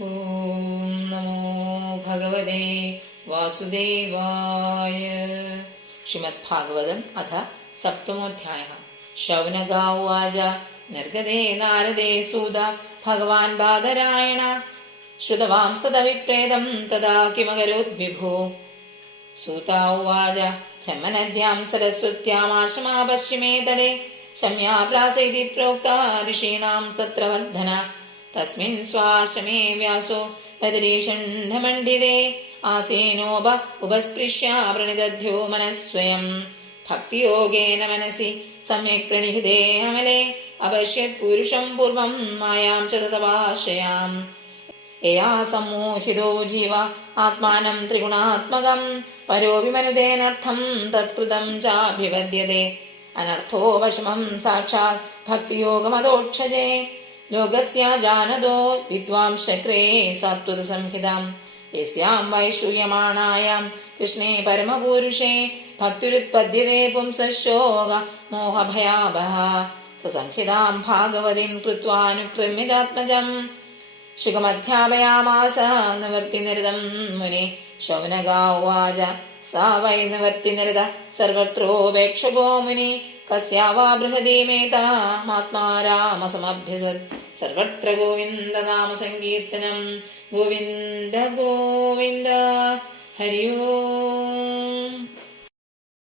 ഓം നമോ ഭഗവതേ വാസുദേവായ. ശ്രീമദ് ഭാഗവതം അഥ സപ്തമോധ്യായഃ. ശൗനക ഉവാച നിർഗതേ നാരദേ സൂത ഭഗവാൻ ബാദരായണ ശ്രുതവാംസ്തദവിപ്രേതം തഥാ കിമകരോത് വിഭോ. സൂത ഉവാച ബ്രഹ്മനദ്യാം സരസ്വത്യാമാശ്രമാ പശ്ചിമേ തടേ ശമ്യാ പ്രാസൈതി പ്രോക്താ ഋഷീണാം സത്രവർദ്ധന. തസ്മിൻ സ്വാശ്രമേ വ്യാസോ ബദരീഷണ്ഡമണ്ഡിതേ ആസീനോപ ഉപസ്പൃശ്യ പ്रणिदध्यो മനസ്വയം. ഭക്തിയോഗേന മനസി സമ്യക് പ്രണിഹിതേ അമലേ അപശ്യത് പുരുഷം പൂർവം മായാം ച തദപാശ്രയാം. യയാ സമ്മോഹിതോ ജീവ ആത്മാനം ത്രിഗുണാത്മകം പരോ വിമനുതേനർത്ഥം തത്കൃതം ചാഭിവദ്യതേ. അനർത്ഥോ വശമം സാക്ഷാത് ഭക്തിയോഗമതോക്ഷജേ. ലോകസ്യ ജാനതോ വിദ്വാംശക്രേ സത്വത സംഹിതാം യസ്യാം വൈശ്രൂയമാണായാം കൃഷ്ണേ പരമപൂരുഷേ ഭക്തിരുത്പദ്യതേ പുംസശോക മോഹഭയാവഹ. സസംഹിതാം ഭാഗവതീം കൃത്വാനുക്രമ്യതാത്മജം ശുകമധ്യാപയാമാസ നിവർത്തിനിരതം മുനി. ശൗനക ഉവാച സാ വൈ നിവർത്തിനിരത സർവത്രോപേക്ഷകോ മുനി. കസ്യാവാ ബൃഹദീമേതാമാത്മാ രാമസമഭ്യസത്. സർവത്ര ഗോവിന്ദ നാമ സങ്കീർത്തനം. ഗോവിന്ദ ഗോവിന്ദ. ഹരി ഓം.